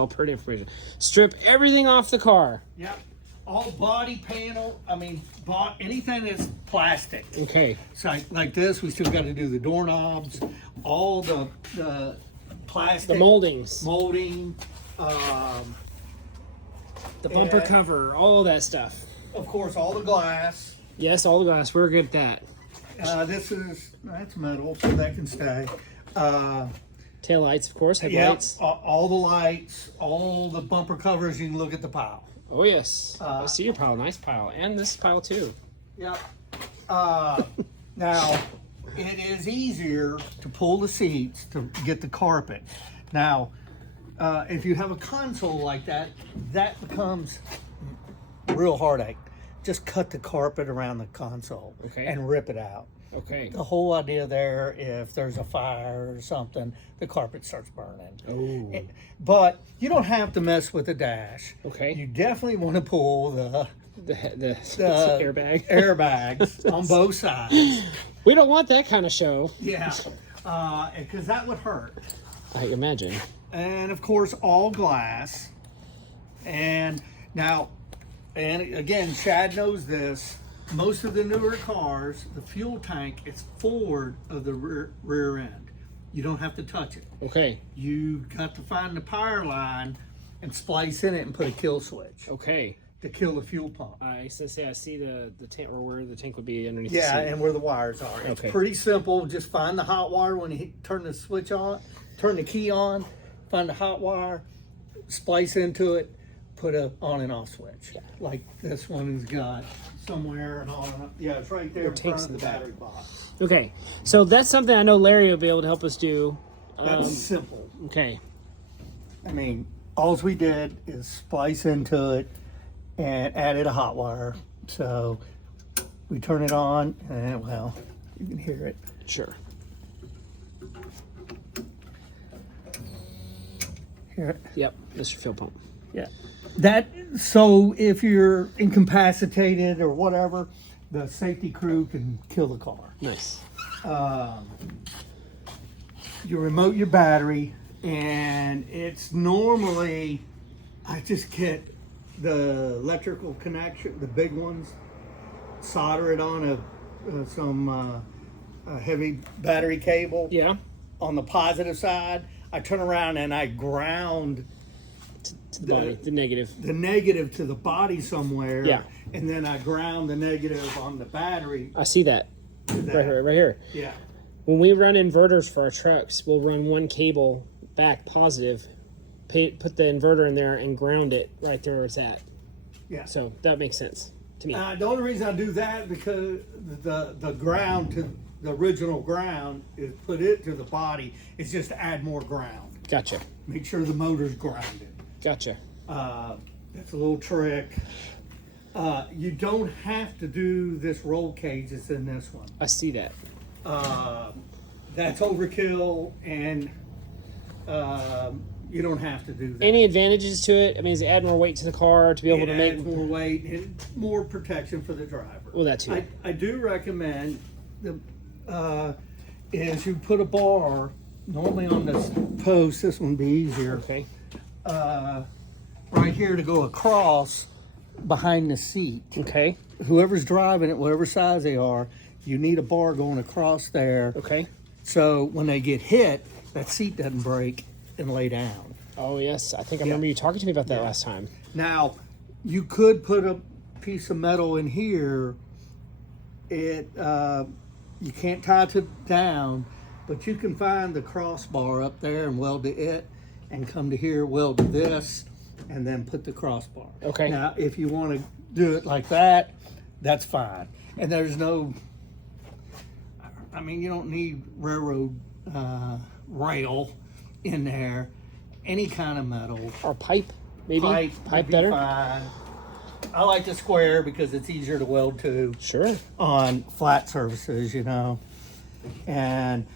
All pretty information. Strip everything off the car. Yep. All body panel, anything that's plastic. Okay. So like this, we still got to do the doorknobs, all the plastic. The moldings. Molding. The bumper cover, all of that stuff. Of course, all the glass. Yes, all the glass. We're good at that. That's metal, so that can stay. Tail lights, of course, headlights. All the lights, all the bumper covers. You can look at the pile. Oh, yes. I see your pile. Nice pile. And this pile, too. Yep. Now, it is easier to pull the seats to get the carpet. Now, if you have a console like that, that becomes real heartache. Just cut the carpet around the console and rip it out. Okay. The whole idea there, if there's a fire or something, the carpet starts burning. Oh. But you don't have to mess with the dash. Okay. You definitely want to pull the airbag. airbags on both sides. We don't want that kind of show. Yeah, because that would hurt. I imagine. And of course, all glass. And now, and again, Chad knows this. Most of the newer cars, the fuel tank is forward of the rear end. You don't have to touch it. Okay. You got to find the power line and splice in it and put a kill switch. Okay. To kill the fuel pump. I see the tank, or where the tank would be underneath. Yeah, the seat. and where the wires are. It's okay. Pretty simple. Just find the hot wire when you turn the switch on, turn the key on, find the hot wire, splice into it, put a on and off switch. Yeah. Like this one has got somewhere and on and off. Yeah, it's right there in front of the battery box. Okay, so that's something I know Larry will be able to help us do. That's simple. Okay. I mean, all we did is splice into it and added a hot wire. So we turn it on and, well, you can hear it. Sure. Hear it? Yep, that's your fuel pump. Yeah. So if you're incapacitated or whatever, the safety crew can kill the car. Nice. You remote your battery, and it's normally, I just get the electrical connection, the big ones, solder it on some heavy battery cable. Yeah. On the positive side, I turn around and I ground To the body, the negative. The negative to the body somewhere. Yeah. And then I ground the negative on the battery. I see that. Right here. Yeah. When we run inverters for our trucks, we'll run one cable back positive, put the inverter in there, and ground it right there where it's at. Yeah. So that makes sense to me. The only reason I do that because the ground to the original ground is put it to the body. It's just to add more ground. Gotcha. Make sure the motor's grounded. Gotcha. That's a little trick. You don't have to do this roll cage that's in this one. I see that. That's overkill, and you don't have to do that. Any advantages to it? I mean, does it add more weight to the car to be able to make more weight and more protection for the driver? Well, that too. I do recommend is you put a bar normally on this post. This one would be easier. Okay. Right here to go across behind the seat. Okay. Whoever's driving it, whatever size they are, you need a bar going across there. Okay. So when they get hit, that seat doesn't break and lay down. Oh, yes. I think I remember you talking to me about that last time. Now, you could put a piece of metal in here. You can't tie it down, but you can find the crossbar up there and weld to it, and come to here, weld to this, and then put the crossbar. Okay. Now, if you want to do it like that, that's fine. And there's no, I mean, you don't need railroad rail in there. Any kind of metal. Or pipe, maybe? Pipe would be better? fine. I like the square because it's easier to weld to. Sure. On flat surfaces, you know. And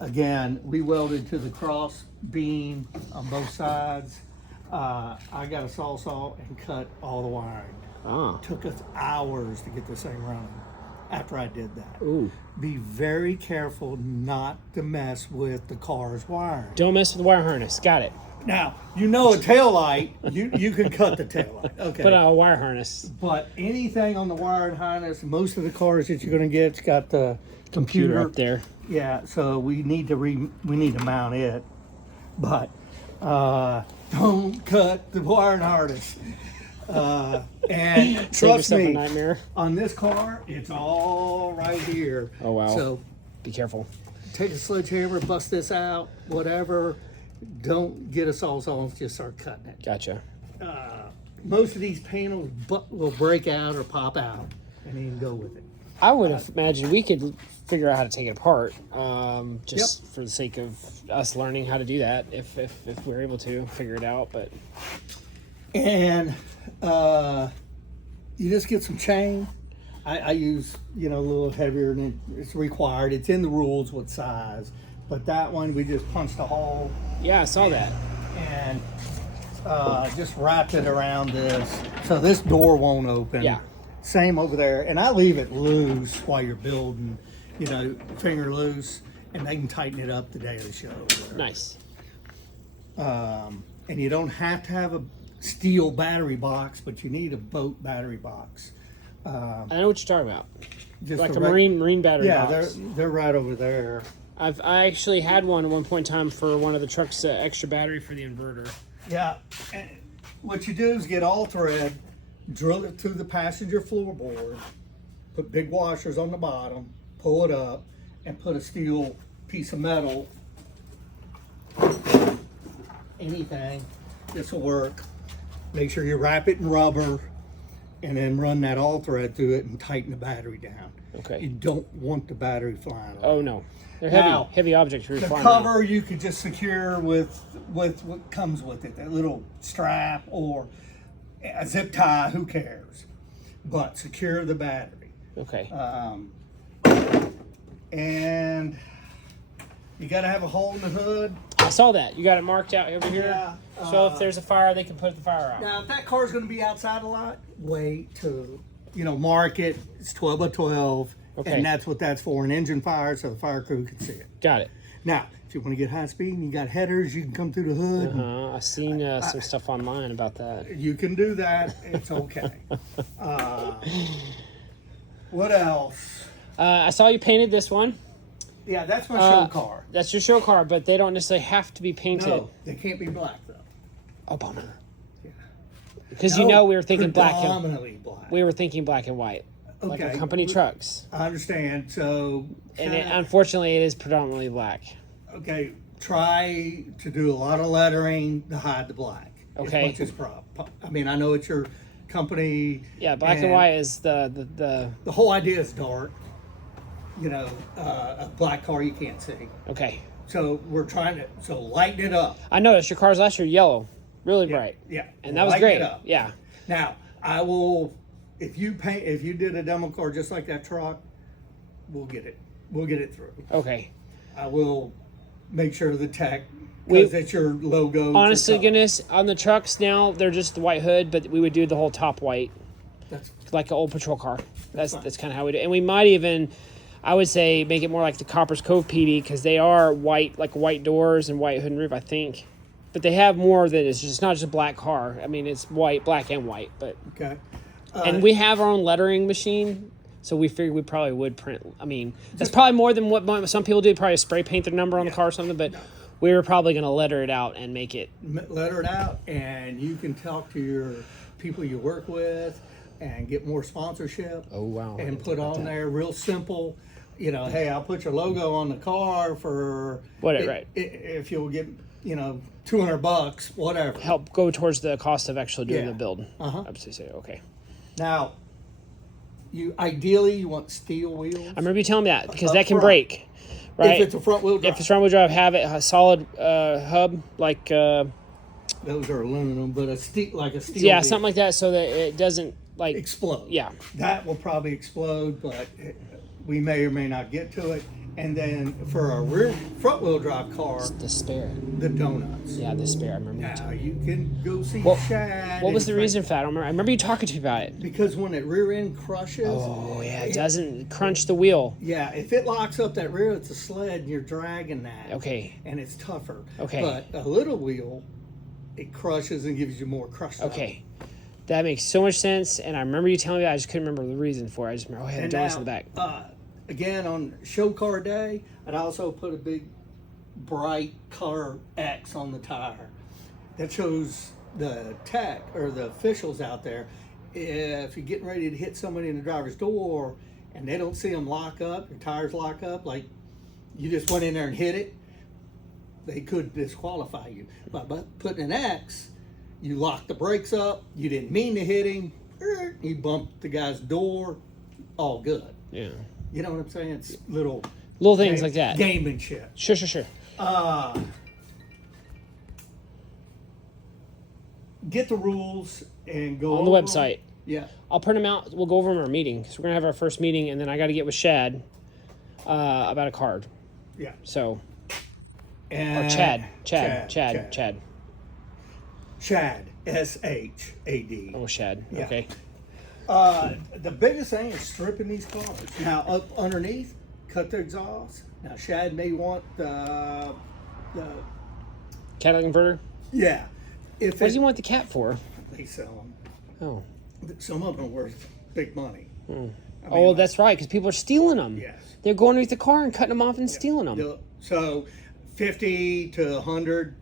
again, we welded to the cross beam on both sides. I got a saw and cut all the wiring. Ah. Took us hours to get this thing running after I did that. Ooh. Be very careful not to mess with the car's wiring. Don't mess with the wire harness. Got it. Now, you know a tail light, you can cut the tail light. Okay. Put a wire harness. But anything on the wired harness, most of the cars that you're going to get's got the computer up there. Yeah, so we need to mount it. But don't cut the wiring harness. And Save trust yourself a me, nightmare. on this car, it's all right here. Oh wow. So be careful. take a sledgehammer, bust this out, whatever. Don't get a sawzall, just start cutting it. Gotcha. Most of these panels will break out or pop out, and you can go with it. I would have imagined we could figure out how to take it apart, just for the sake of us learning how to do that, if we're able to figure it out. But And you just get some chain. I use, a little heavier than it's required. It's in the rules what size. But that one, we just punched a hole. yeah, I saw that. And just wrapped it around this. So this door won't open. Yeah. Same over there. And I leave it loose while you're building, finger loose. And they can tighten it up the day of the show. Nice. And you don't have to have a steel battery box, but you need a boat battery box. I know what you're talking about. Just Like the a marine battery Yeah, box. they're right over there. I actually had one at one point in time for one of the trucks, extra battery for the inverter. Yeah. And what you do is get all thread, drill it through the passenger floorboard, put big washers on the bottom, pull it up, and put a steel piece of metal. Anything. This will work. Make sure you wrap it in rubber and then run that all thread through it and tighten the battery down. Okay. You don't want the battery flying around. Oh no, they're heavy. Now, Heavy objects. The cover you could just secure with what comes with it, that little strap or a zip tie, who cares? But secure the battery. Okay. And you got to have a hole in the hood. I saw that. You got it marked out over here. Yeah, So if there's a fire, they can put the fire out. Now, if that car's going to be outside a lot, wait to, mark it. It's 12 by 12. Okay. And that's what that's for, an engine fire, so the fire crew can see it. Got it. Now, if you want to get high speed and you got headers, you can come through the hood. I've seen some stuff online about that. You can do that. It's okay. What else? I saw you painted this one. Yeah, that's my show car. That's your show car, but they don't necessarily have to be painted. No, they can't be black, though. Oh, bummer. Yeah. Because No, we were thinking black. Predominantly black. We were thinking black and white, like Okay. our company trucks. I understand. So, And unfortunately, it is predominantly black. okay, try to do a lot of lettering to hide the black. Okay. As much as I mean, I know it's your company. Yeah, black and white is the The whole idea is dark. A black car you can't see. okay. So we're trying to lighten it up. I noticed your cars last year yellow, really bright. Yeah. And that was lighten great. it up. Yeah. Now, I will, if you did a demo car just like that truck, we'll get it through. Okay. I will make sure the tech, because it's your logo. Honestly, goodness, on the trucks now they're just the white hood, but we would do the whole top white, That's like an old patrol car. That's kind of how we do. And we might even, I would say, make it more like the Copper's Cove PD, because they are white, like white doors and white hood and roof, I think. But they have more than it's just not just a black car. I mean, it's white, black and white. But okay. and we have our own lettering machine, so we figured we probably would print. I mean, that's probably more than what some people do. Probably spray paint their number on the car or something. But we were probably going to letter it out and make it. Letter it out, and you can talk to your people you work with and get more sponsorship. Oh wow! And put on there real simple. Hey, I'll put your logo on the car for Whatever, right. If you'll get, $200, whatever. Help go towards the cost of actually doing Yeah. the build. Uh-huh. Absolutely. Say okay. Now, you want steel wheels. I remember you telling me that because Up that can front. break, right? If it's a front wheel drive. If it's front wheel drive, have it a solid hub like Those are aluminum, but a steel yeah, wheel something like that, so that it doesn't like explode. Yeah. That will probably explode, but we may or may not get to it. And then for a front wheel drive car, the spare. the donuts. Yeah, the spare. I remember. Now you can go see Shad. What was the and- reason for that? I remember you talking to me about it. Because when it rear end crushes. Oh yeah, it doesn't crunch the wheel. Yeah, if it locks up that rear, it's a sled and you're dragging that. Okay. And it's tougher. Okay. But a little wheel, it crushes and gives you more crush size. Okay. That makes so much sense, and I remember you telling me that. I just couldn't remember the reason for it. I just remember, I had donuts in the back. Again, on show car day, I'd also put a big bright color X on the tire. That shows the tech or the officials out there, if you're getting ready to hit somebody in the driver's door and they don't see them lock up, your tires lock up, like you just went in there and hit it, they could disqualify you. But by putting an X, you lock the brakes up, you didn't mean to hit him, you bumped the guy's door, all good. Yeah. You know what I'm saying? It's little things like that. Gamemanship. Sure. Get the rules and go On the over website. them. Yeah. I'll print them out. We'll go over them in our meeting, because we're going to have our first meeting, and then I got to get with Shad about a card. Yeah. So, And or Chad. Shad. SHAD. Oh, Shad. Yeah. Okay. The biggest thing is stripping these cars. Now, up underneath, cut the exhaust. Now, Shad may want the Catalytic converter? yeah. If What do you want the cat for? they sell them, Oh. some of them are worth big money. I mean, Oh, that's right, because people are stealing them. Yes. They're going underneath the car and cutting them off and stealing them. So, $50 to $100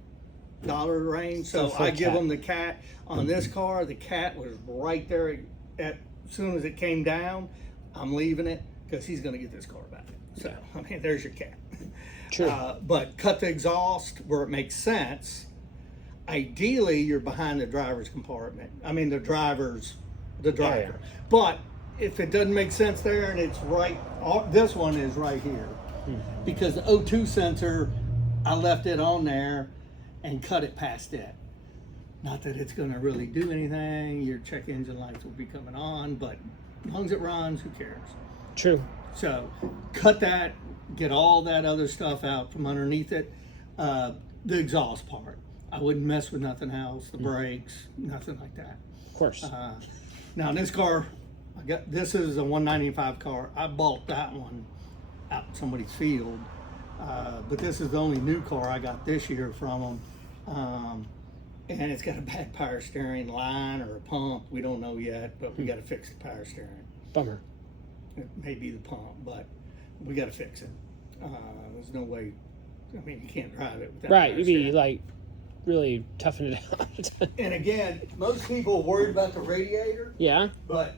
range. So For a I give cat. them the cat on this car. The cat was right there. As soon as it came down, I'm leaving it because he's going to get this car back. So I mean, there's your cat. True. But cut the exhaust where it makes sense. Ideally, you're behind the driver's compartment. I mean, the driver. yeah. But if it doesn't make sense there and it's right, this one is right here. Because the O2 sensor, I left it on there and cut it past it. Not that it's going to really do anything. Your check engine lights will be coming on, but as long as it runs, who cares? True. So cut that, get all that other stuff out from underneath it. The exhaust part, I wouldn't mess with nothing else. The brakes, nothing like that. Of course. Now in this car, this is a 195 car. I bought that one out in somebody's field, but this is the only new car I got this year from them. And it's got a bad power steering line or a pump. We don't know yet, but we got to fix the power steering. Bummer. It may be the pump, but we got to fix it. There's no way. I mean, you can't drive it without. Right. power You'd be steering. like really toughing it out. And again, most people are worried about the radiator, Yeah. but